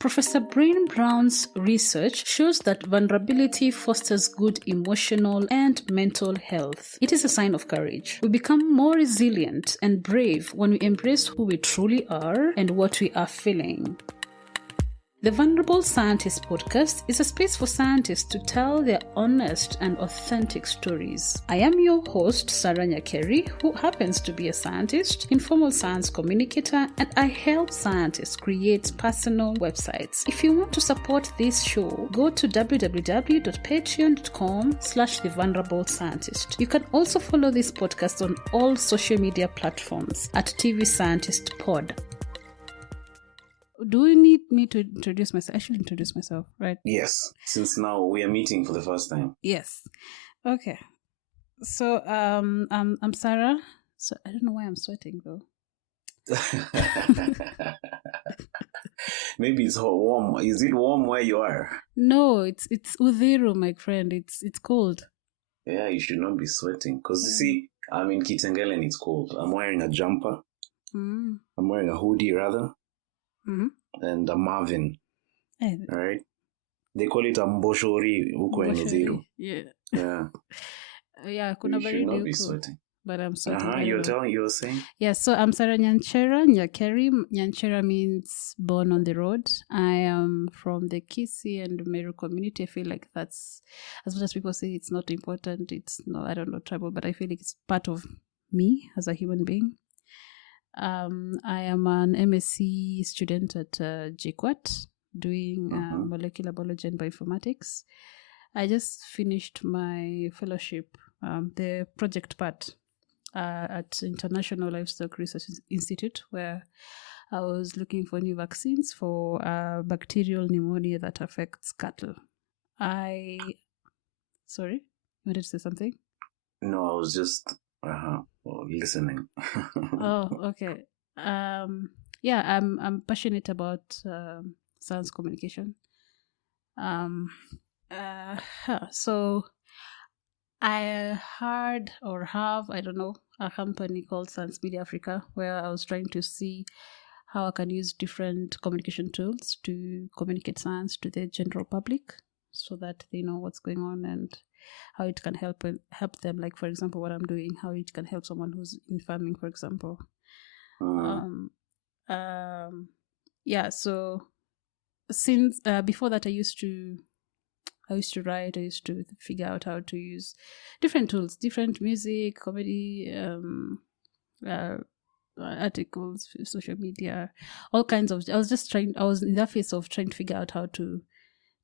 Professor Brain Brown's research shows that vulnerability fosters good emotional and mental health. It is a sign of courage. We become more resilient and brave when we embrace who we truly are and what we are feeling. The Vulnerable Scientist podcast is a space for scientists to tell their honest and authentic stories. I am your host, Sarah Nyakeri, who happens to be a scientist, informal science communicator, and I help scientists create personal websites. If you want to support this show, go to www.patreon.com/thevulnerable-scientist. You can also follow this podcast on all social media platforms at TV Scientist Pod. Do you need me to introduce myself? I should introduce myself, right? Yes, since now we are meeting for the first time. Yes. Okay. So I'm Sarah. So I don't know why I'm sweating though. Maybe it's warm. Is it warm where you are? No, it's Udhiru, my friend. It's cold. Yeah, you should not be sweating because you see, I'm in Kisiangani and it's cold. I'm wearing a jumper. I'm wearing a hoodie rather. And a Marvin. All right. They call it a mboshori huko in Udhiru. Yeah. Yeah. Yeah, You should not be sweating. But I'm sweating. You were saying? Yeah, so I'm Sarah Nyakeri. Nyanchera means born on the road. I am from the Kisi and Meru community. I feel like that's, as much as people say it's not important, it's no, I don't know, tribal, but I feel like it's part of me as a human being. I am an MSc student at JKUAT doing molecular biology and bioinformatics. I just finished my fellowship, the project part at International Livestock Research Institute, where I was looking for new vaccines for bacterial pneumonia that affects cattle. Sorry, you wanted to say something? No, I was just listening. Oh, okay. Yeah, I'm passionate about science communication. So I heard or have, I don't know, a company called Science Media Africa, where I was trying to see how I can use different communication tools to communicate science to the general public so that they know what's going on and how it can help them, like for example what I'm doing, how it can help someone who's in farming, for example. So since before that I used to write, I used to figure out how to use different tools, different music, comedy, articles, social media, all kinds of, I was in that phase of trying to figure out how to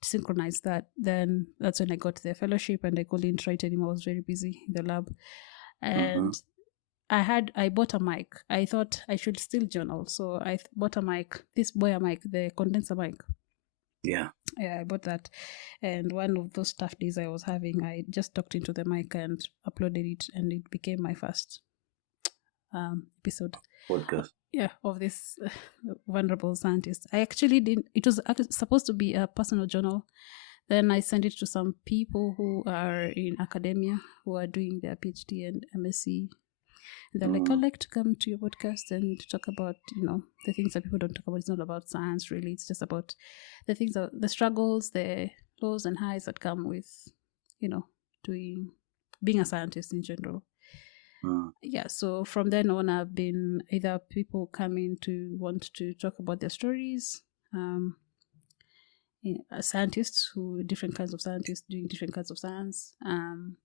synchronize that. Then that's when I got the fellowship and I couldn't write anymore. I was very busy in the lab, and I bought a mic. I thought I should still journal, so I bought a mic, the condenser mic. Yeah, I bought that, and one of those tough days I was having, I just talked into the mic and uploaded it, and it became my first episode podcast. Yeah, of this Vulnerable Scientist. I actually didn't, it was supposed to be a personal journal. Then I sent it to some people who are in academia, who are doing their PhD and MSc. And they're like, I'd like to come to your podcast and talk about, the things that people don't talk about. It's not about science, really. It's just about the things, the struggles, the lows and highs that come with, being a scientist in general. Yeah, so from then on, I've been either people coming to want to talk about their stories, scientists different kinds of scientists doing different kinds of science, and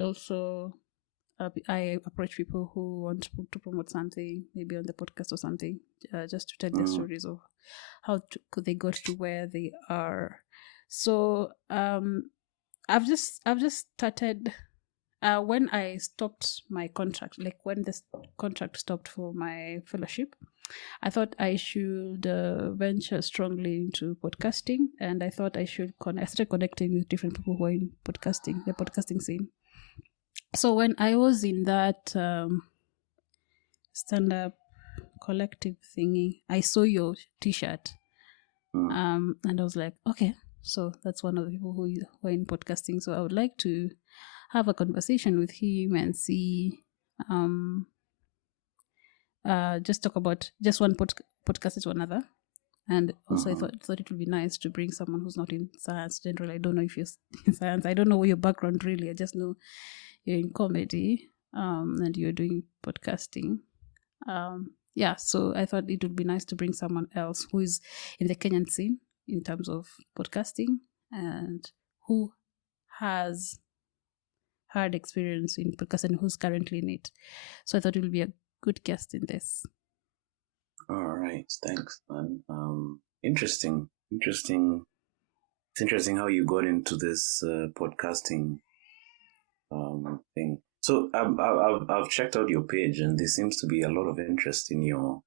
also I approach people who want to promote something, maybe on the podcast or something, just to tell their stories of how could they got to where they are. So I've just started. When I stopped my contract, like when the contract stopped for my fellowship, I thought I should venture strongly into podcasting, and I thought I started connecting with different people who are in podcasting, the podcasting scene. So when I was in that stand-up collective thingy, I saw your T-shirt, and I was like, okay, so that's one of the people who are in podcasting. So I would like to have a conversation with him and see, just talk about just one podcast to another, And also I thought it would be nice to bring someone who's not in science generally. I don't know if you're in science. I don't know your background really. I just know you're in comedy and you're doing podcasting. So I thought it would be nice to bring someone else who is in the Kenyan scene in terms of podcasting and who has hard experience in podcasting and who's currently in it. So I thought it would be a good guest in this. All right, thanks, man. Interesting. It's interesting how you got into this podcasting thing. So I've checked out your page, and there seems to be a lot of interest in your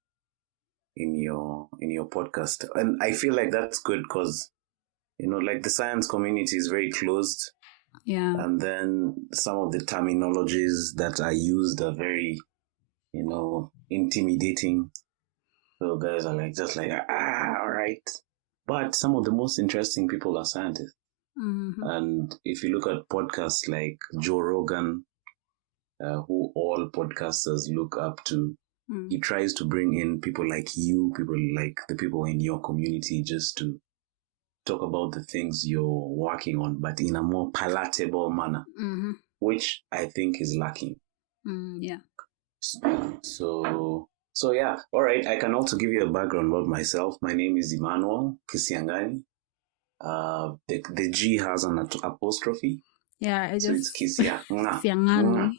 podcast, and I feel like that's good because like the science community is very closed. Yeah. And then some of the terminologies that are used are very, intimidating. So guys are just like, all right. But some of the most interesting people are scientists. Mm-hmm. And if you look at podcasts like Joe Rogan, who all podcasters look up to, he tries to bring in people like you, people like the people in your community, just to talk about the things you're working on, but in a more palatable manner, which I think is lacking. Yeah. So yeah. All right. I can also give you a background about myself. My name is Emmanuel Kisiang'ani. The G has an apostrophe. Yeah, so it's Kisiangani.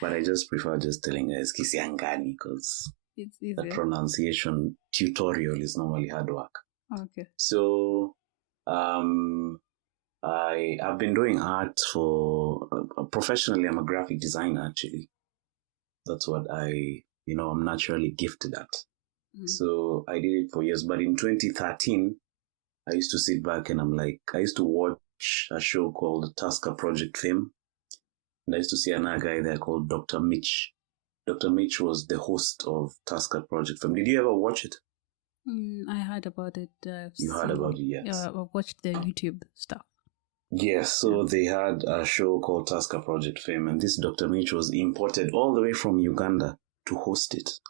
But I just prefer just telling guys Kisiangani because the pronunciation tutorial is normally hard work. Okay. So, I've been doing art for professionally. I'm a graphic designer, actually. That's what I'm naturally gifted at. So I did it for years. But in 2013, I used to sit back and I used to watch a show called Tusker Project Fame. And I used to see another guy there called Dr. Mitch. Dr. Mitch was the host of Tusker Project Fame. Did you ever watch it? I heard about it. You heard about it, yes. Yeah, I watched the YouTube stuff. Yes, so they had a show called Tusker Project Fame, and this Dr. Mitch was imported all the way from Uganda to host it.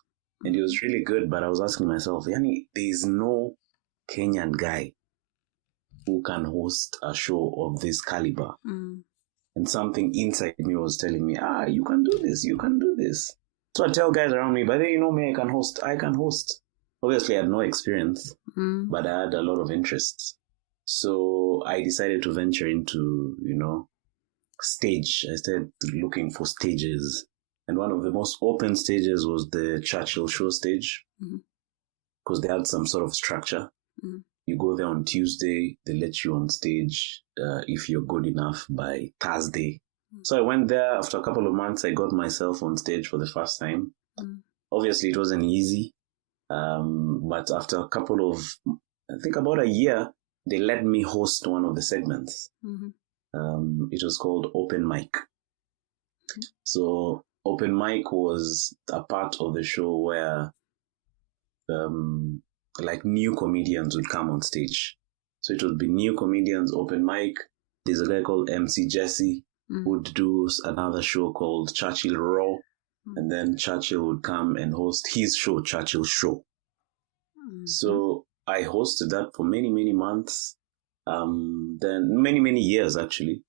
And it was really good, but I was asking myself, Yani, there is no Kenyan guy who can host a show of this caliber. And something inside me was telling me, you can do this, you can do this. So I tell guys around me, but then me, I can host. Obviously, I had no experience, but I had a lot of interests. So I decided to venture into, stage. I started looking for stages. And one of the most open stages was the Churchill Show stage, because they had some sort of structure. You go there on Tuesday, they let you on stage if you're good enough by Thursday. So I went there. After a couple of months, I got myself on stage for the first time. Obviously, it wasn't easy. But after a couple of, I think about a year, they let me host one of the segments. It was called Open Mic. So Open Mic was a part of the show where new comedians would come on stage. So it would be new comedians, open mic. There's a guy called MC Jesse who would do another show called Churchill Raw. And then Churchill would come and host his show, Churchill Show. So I hosted that for many, many months. Then many, many years, actually.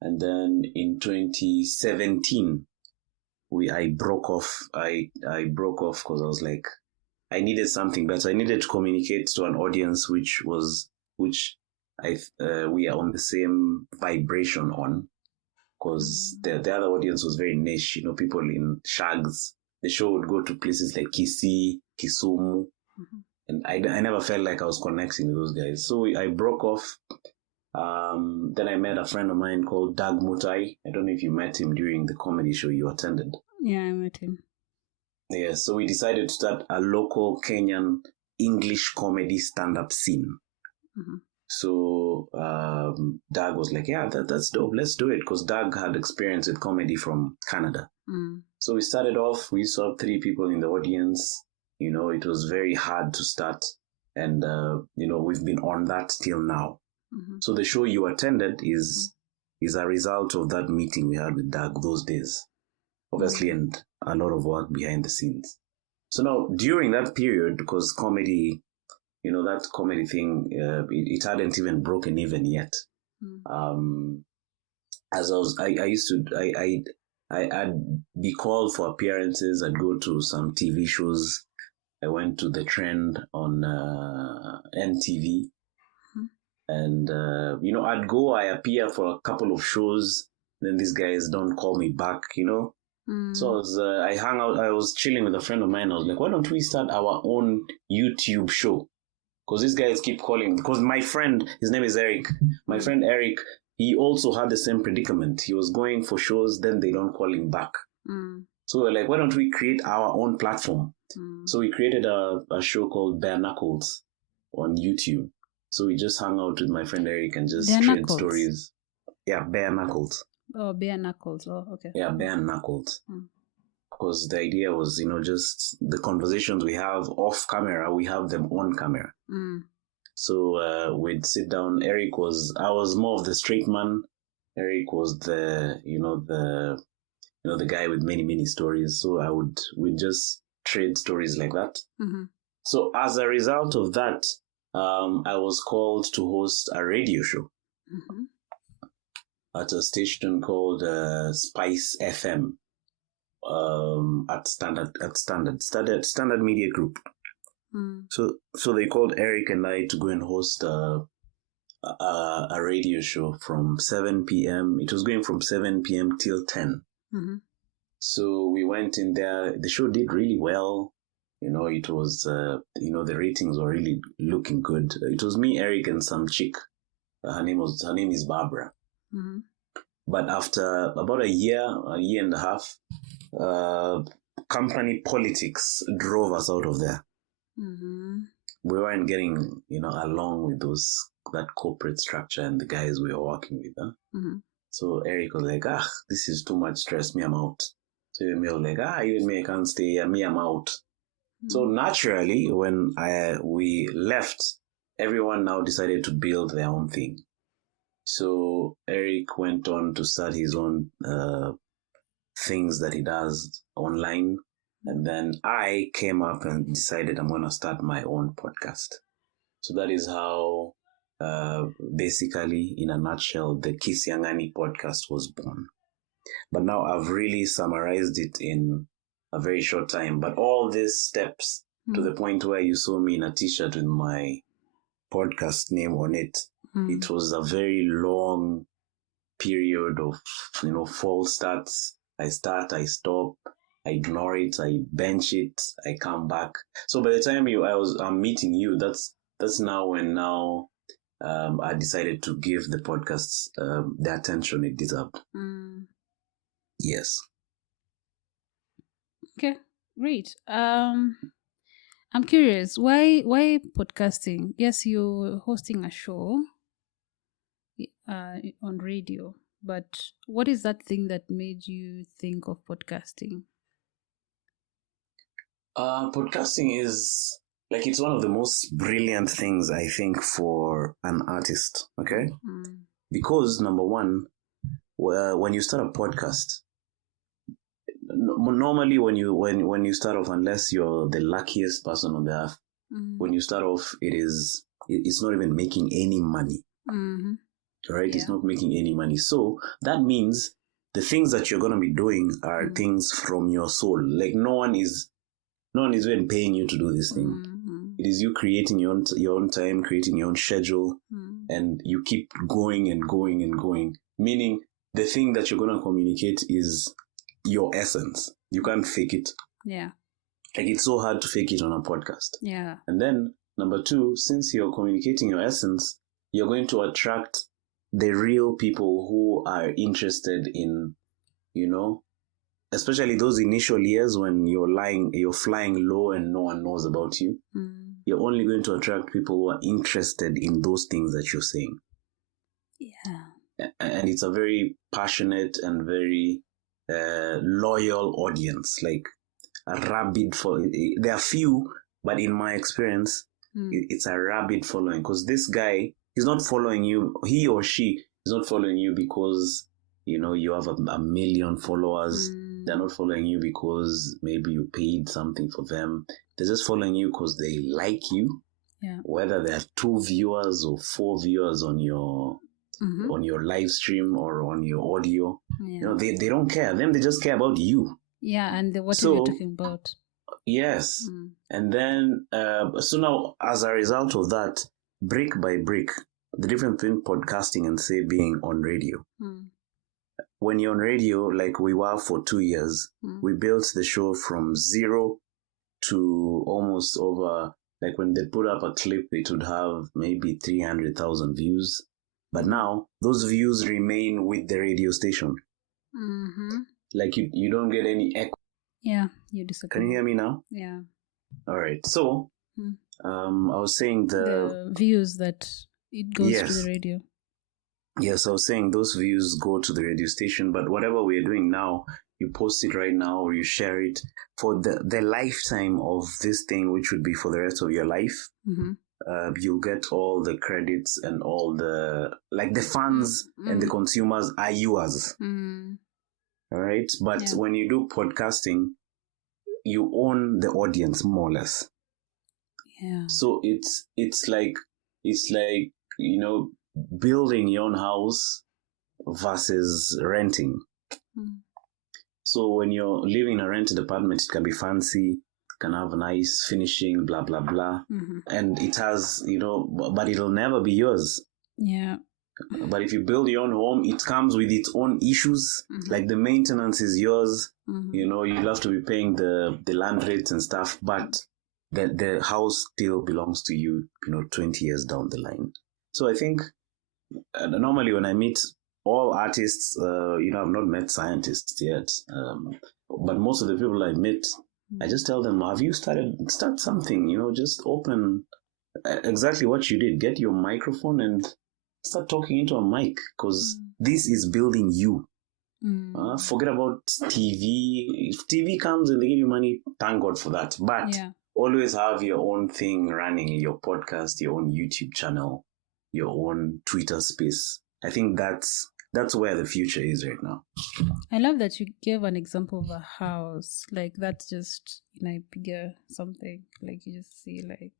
And then in 2017, I broke off. I broke off because I was like, I needed something better. I needed to communicate to an audience we are on the same vibration on. Because the other audience was very niche, people in shags. The show would go to places like Kisii, Kisumu, and I never felt like I was connecting with those guys. So I broke off. Then I met a friend of mine called Doug Mutai. I don't know if you met him during the comedy show you attended. Yeah, I met him. Yeah, so we decided to start a local Kenyan English comedy stand-up scene. So Doug was like, yeah, that's dope. Let's do it. Because Doug had experience with comedy from Canada. So we started off. We saw 3 people in the audience. It was very hard to start. And, we've been on that till now. So the show you attended is a result of that meeting we had with Doug those days. Obviously, and a lot of work behind the scenes. So now, during that period, because comedy that comedy thing, it hadn't even broken even yet. As I'd be called for appearances. I'd go to some TV shows. I went to The Trend on NTV. And, I'd go, I appear for a couple of shows. Then these guys don't call me back, So I hung out, I was chilling with a friend of mine. I was like, why don't we start our own YouTube show? Because these guys keep calling. Because my friend, his name is Eric. My friend Eric, he also had the same predicament. He was going for shows, then they don't call him back. So we're like, why don't we create our own platform? So we created a show called Bare Knuckles on YouTube. So we just hung out with my friend Eric and just trade stories. Yeah, Bare Knuckles. Oh, Bare Knuckles. Oh, okay. Yeah, Bare Knuckles. Because the idea was, just the conversations we have off camera, we have them on camera. So we'd sit down. I was more of the straight man. Eric was the guy with many, many stories. So we'd just trade stories like that. So as a result of that, I was called to host a radio show at a station called Spice FM at Standard Media Group. So they called Eric and I to go and host a radio show from 7 p.m. It was going from 7 p.m. till 10. So we went in there. The show did really well. It was, the ratings were really looking good. It was me, Eric, and some chick. Her name is Barbara. But after about a year and a half, company politics drove us out of there. We weren't getting, along with that corporate structure and the guys we were working with. So Eric was like, this is too much stress. Me, I'm out. So we were like, even me, I can't stay here. Me, I'm out. So naturally, when we left, everyone now decided to build their own thing. So Eric went on to start his own things that he does online. And then I came up and decided I'm going to start my own podcast. So that is how, basically, in a nutshell, the Kisiangani podcast was born. But now I've really summarized it in a very short time. But all these steps to the point where you saw me in a t-shirt with my podcast name on it, it was a very long period of, false starts. I start, I stop, I ignore it, I bench it, I come back. So by the time I'm meeting you, that's now when I decided to give the podcasts the attention it deserved. Yes. Okay, great. I'm curious, why podcasting? Yes, you're hosting a show on radio, but what is that thing that made you think of podcasting? Podcasting is it's one of the most brilliant things, I think, for an artist. Okay, because number one, when you start a podcast, normally when you start off, unless you're the luckiest person on the earth, when you start off, it's not even making any money. Right? Yeah. It's not making any money. So that means the things that you're going to be doing are things from your soul. Like no one is even paying you to do this thing. It is you creating your own time, creating your own schedule, and you keep going and going and going. Meaning the thing that you're going to communicate is your essence. You can't fake it. Yeah. It's so hard to fake it on a podcast. Yeah. And then number two, since you're communicating your essence, you're going to attract the real people who are interested in, especially those initial years when you're flying low and no one knows about you. You're only going to attract people who are interested in those things that you're saying. Yeah. And it's a very passionate and very loyal audience, like a rabid following. There are few, but in my experience, it's a rabid following, because this guy, he's not following you, he or she is not following you because, you have a million followers. They're not following you because maybe you paid something for them. They're just following you because they like you. whether there are 2 viewers or 4 viewers on your live stream or on your audio. They don't care. Them, they just care about you. Yeah, and what you're talking about. Yes. And then, so now, as a result of that, brick by brick, the difference between podcasting and, say, being on radio. When you're on radio, like we were for 2 years, we built the show from 0 to almost over, like when they put up a clip, it would have maybe 300,000 views. But now, those views remain with the radio station. Like you don't get any echo. Yeah, you disagree. Can you hear me now? Yeah. All right. So, I was saying the views that it goes to the radio. Yes, I was saying those views go to the radio station, but whatever we're doing now, you post it right now or you share it for the lifetime of this thing, which would be for the rest of your life. You'll get all the credits and all the fans and the consumers are yours. All right. But when you do podcasting, you own the audience more or less. Yeah. So it's like, building your own house versus renting. So when you're living in a rented apartment, it can be fancy, can have a nice finishing, blah, blah, blah. And it has, but it'll never be yours. Yeah. But if you build your own home, it comes with its own issues. Like the maintenance is yours. You'll have to be paying the land rates and stuff, but the house still belongs to you, 20 years down the line. So I think normally when I meet all artists, I've not met scientists yet, but most of the people I meet, I just tell them, have you start something, just open exactly what you did. Get your microphone and start talking into a mic, because this is building you. Forget about TV. If TV comes and they give you money, thank God for that. But always have your own thing running, your podcast, your own YouTube channel, your own Twitter space. I think that's where the future is right now. I love that you gave an example of a house. Like, that's just bigger something. Like, you just see, like,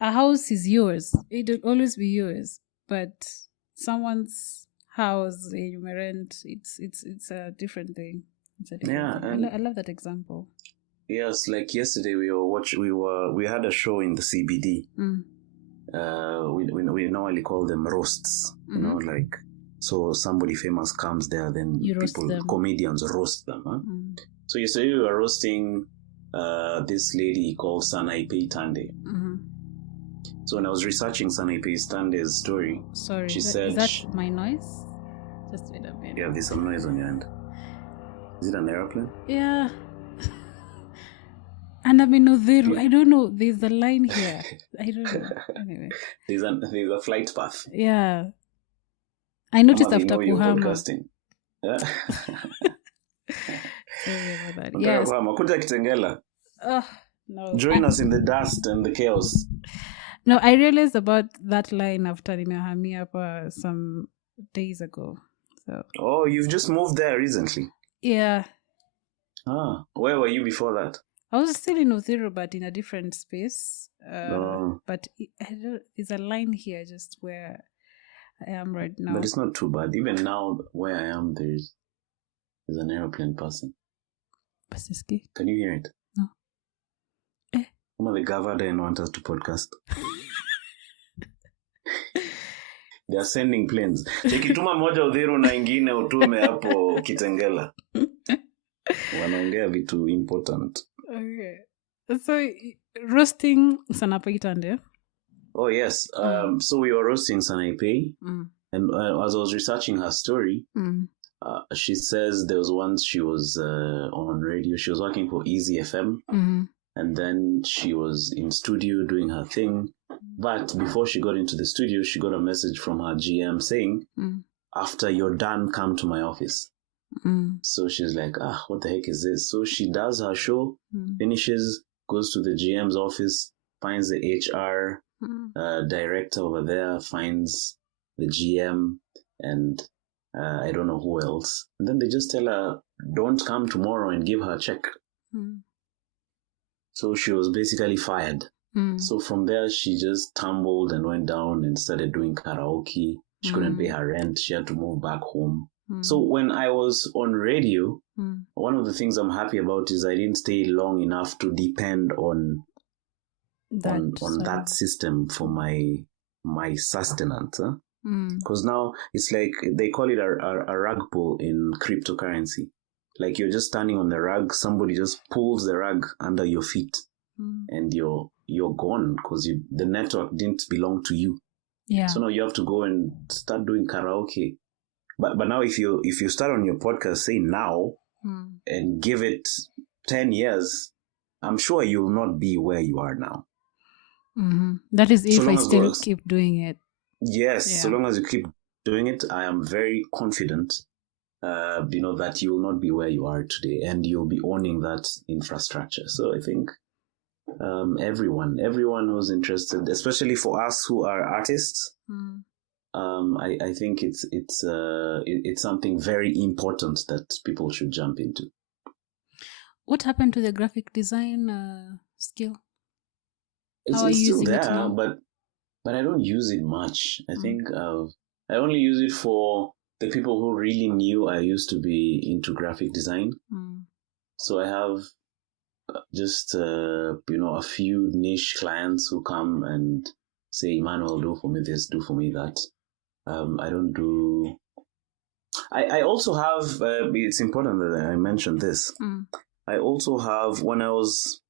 a house is yours. It will always be yours. But someone's house you may rent, it's a different thing. It's a different thing. I love that example. Yes, like yesterday we had a show in the CBD. We normally call them roasts. So somebody famous comes there, then comedians roast them. So yesterday we were roasting this lady called Sanaipei Tande. So when I was researching Sanaipei Tande's story, she said... Is that my noise? Just wait a minute. Yeah, there's some noise on your end. Is it an airplane? Yeah. And I'm in Udhiru. I don't know. There's a line here. I don't know. Anyway. There's a flight path. Yeah. I noticed after Kuhama. Yeah. Sorry about that. Yes. Kuja Kitengela. No. Join us in the dust and the chaos. No, I realized about that line after nimehamia some days ago. So. Oh, you've just moved there recently? Yeah. Where were you before that? I was still in Uthiru, but in a different space. But there's a line here just where I am right now. But it's not too bad. Even now, where I am, there's an airplane passing. Pasiski? Can you hear it? No. The government didn't want us to podcast. They are sending planes. Chekituma moja Udhiru na ingine utume hapo Kitengela. Wanaongea vitu important. Okay. So, roasting Sanaipei Tande. Oh, yes. So we were roasting Sanaipei. And as I was researching her story, she says there was once she was on radio. She was working for Easy FM. And then she was in studio doing her thing. But before she got into the studio, she got a message from her GM saying, after you're done, come to my office. So she's like, what the heck is this? So she does her show, finishes, goes to the GM's office, finds the HR director over there, finds the GM, and I don't know who else. And then they just tell her, don't come tomorrow, and give her a check. So she was basically fired. So from there, she just tumbled and went down and started doing karaoke. She couldn't pay her rent. She had to move back home. So when I was on radio, one of the things I'm happy about is I didn't stay long enough to depend on that system for my sustenance. Because now it's like they call it a rug pull in cryptocurrency. Like you're just standing on the rug, somebody just pulls the rug under your feet, and you're gone because the network didn't belong to you. Yeah. So now you have to go and start doing karaoke. But now if you start on your podcast, say now, and give it 10 years, I'm sure you'll not be where you are now. That is if I still keep doing it. Yes, so long as you keep doing it, I am very confident, that you will not be where you are today, and you'll be owning that infrastructure. So I think everyone who's interested, especially for us who are artists, I think it's something very important that people should jump into. What happened to the graphic design skill? It's still there, but I don't use it much. I think I only use it for the people who really knew I used to be into graphic design. So I have just a few niche clients who come and say, Emmanuel, do for me this, do for me that. I don't do. I also have. It's important that I mention this. I also have when I was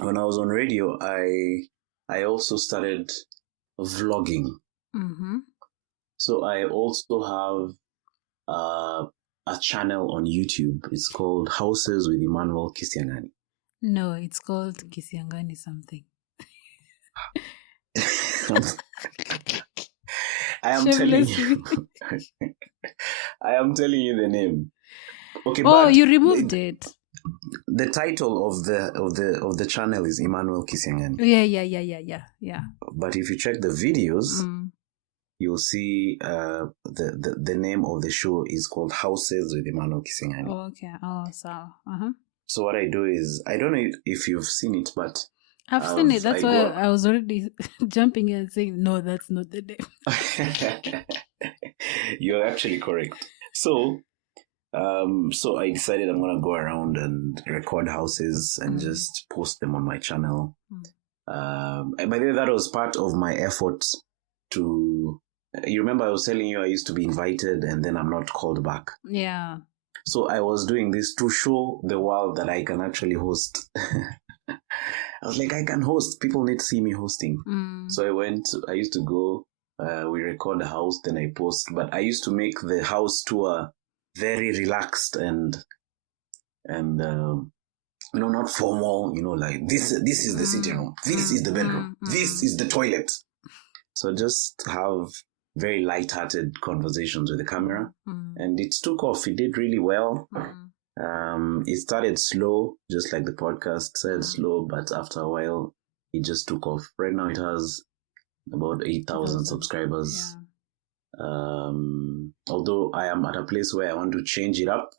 on radio. I also started vlogging. So I also have a channel on YouTube. It's called Houses with Emmanuel Kisiang'ani. No, it's called Kisiangani something. I am telling you. I am telling you the name. Okay. Oh, you removed it. The title of the channel is Emmanuel Kisiang'ani. Yeah. But if you check the videos, you'll see the name of the show is called Houses with Emmanuel Kisiang'ani. Oh, okay. Oh, so So what I do is, I don't know if you've seen it, but I've seen it. That's why I was already jumping in and saying, no, that's not the name. You're actually correct. So I decided I'm going to go around and record houses and just post them on my channel. And by the way, that was part of my effort to... You remember I was telling you I used to be invited and then I'm not called back. Yeah. So I was doing this to show the world that I can actually host. I was like, I can host. People need to see me hosting. So I used to go, we record the house, then I post. But I used to make the house tour very relaxed and not formal, like this is the sitting room, this is the bedroom, this is the toilet. So just have very light-hearted conversations with the camera. And it took off. It did really well. It started slow, just like the podcast said, slow, but after a while, it just took off. Right now, it has about 8,000 subscribers. Yeah. Although I am at a place where I want to change it up.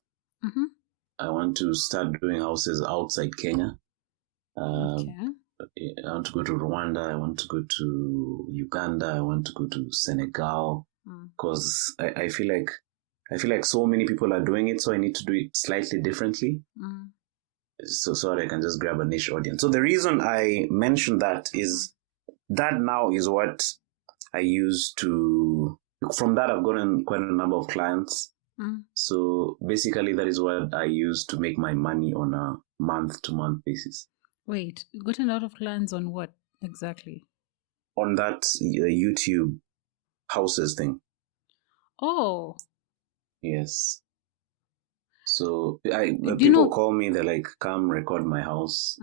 I want to start doing houses outside Kenya. I want to go to Rwanda. I want to go to Uganda. I want to go to Senegal, because I feel like so many people are doing it, so I need to do it slightly differently. So that I can just grab a niche audience. So the reason I mentioned that is that now is what I use to. From that, I've gotten quite a number of clients. So basically, that is what I use to make my money on a month-to-month basis. Wait, you got a lot of clients on what exactly? On that YouTube houses thing. Oh. Yes. So people call me, they're like, come record my house.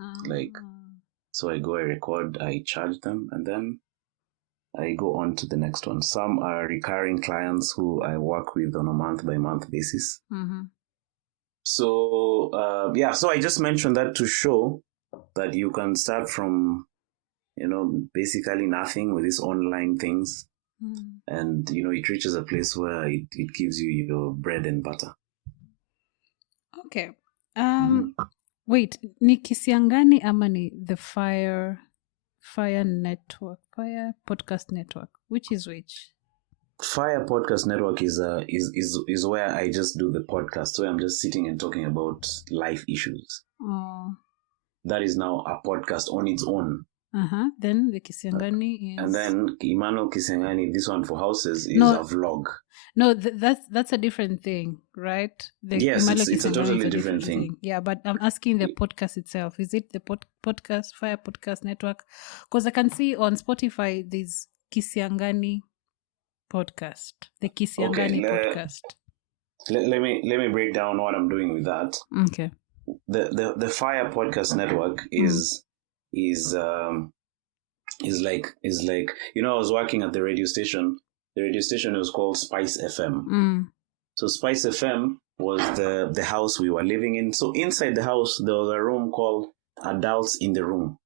So I go, I record, I charge them, and then I go on to the next one. Some are recurring clients who I work with on a month-by-month basis. So, so I just mentioned that to show that you can start from, basically nothing with these online things. And, it reaches a place where it gives you your bread and butter. Okay. Wait, ni Kisiangani ama ni the fire Fire Podcast Network. Which is which? Fire Podcast Network is where I just do the podcast, where I'm just sitting and talking about life issues. Oh. That is now a podcast on its own. Then the Kisiangani is... And then Emmanuel Kisiang'ani, this one for houses, is a vlog. No, that's a different thing, right? Yes, it's a totally different thing. Yeah, but I'm asking the podcast itself. Is it the podcast, Fire Podcast Network? Because I can see on Spotify, there's Kisiangani podcast. The Kisiangani podcast. Let me break down what I'm doing with that. Okay. The Fire Podcast Network is like I was working at the radio station. The radio station was called Spice FM. So Spice FM was the house we were living in. So inside the house there was a room called Adults in the Room.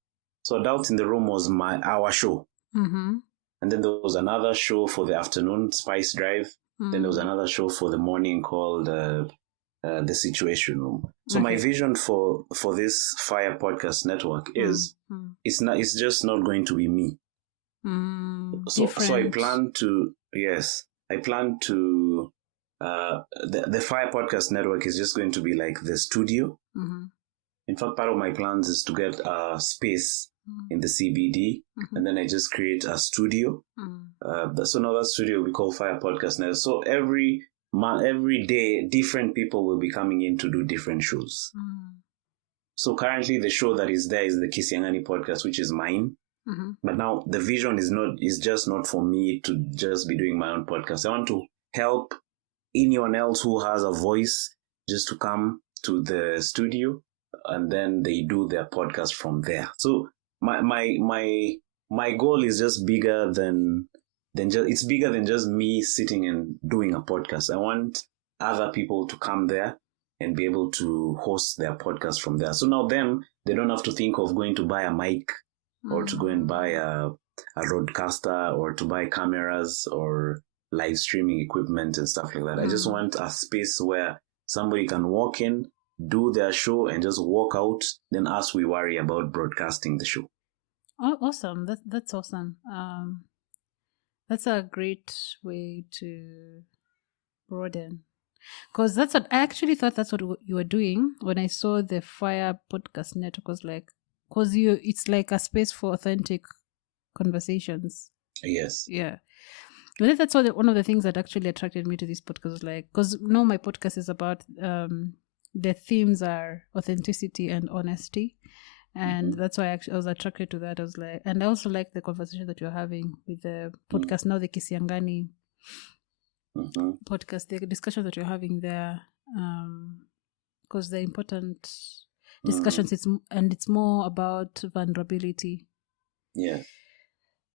So Adults in the Room was our show. And then there was another show for the afternoon, Spice Drive. Then there was another show for the morning called The Situation Room. So my vision for this Fire Podcast Network is it's just not going to be me. So I plan to the Fire Podcast Network is just going to be like the studio. In fact, part of my plans is to get a space in the CBD, and then I just create a studio. So now that studio will be called Fire Podcast Network. So every day, different people will be coming in to do different shows. So currently, the show that is there is the Kisiangani podcast, which is mine. But now the vision is just not for me to just be doing my own podcast. I want to help anyone else who has a voice just to come to the studio, and then they do their podcast from there. So my goal is just bigger than just me sitting and doing a podcast. I want other people to come there and be able to host their podcast from there. So now they don't have to think of going to buy a mic or to go and buy a roadcaster or to buy cameras or live streaming equipment and stuff like that. I just want a space where somebody can walk in, do their show, and just walk out. Then us, we worry about broadcasting the show. Oh, awesome! That's awesome. That's a great way to broaden. Because that's what I actually thought that's what you were doing when I saw the Fire Podcast Network. Was like, it's like a space for authentic conversations. Yes. Yeah. I think that's one of the things that actually attracted me to this podcast. Was like, because now my podcast is about the themes are authenticity and honesty. And that's why I was attracted to that. I was like, and I also like the conversation that you're having with the podcast now, the Kisiangani podcast, the discussion that you're having there, because they're important discussions. It's more about vulnerability. Yeah.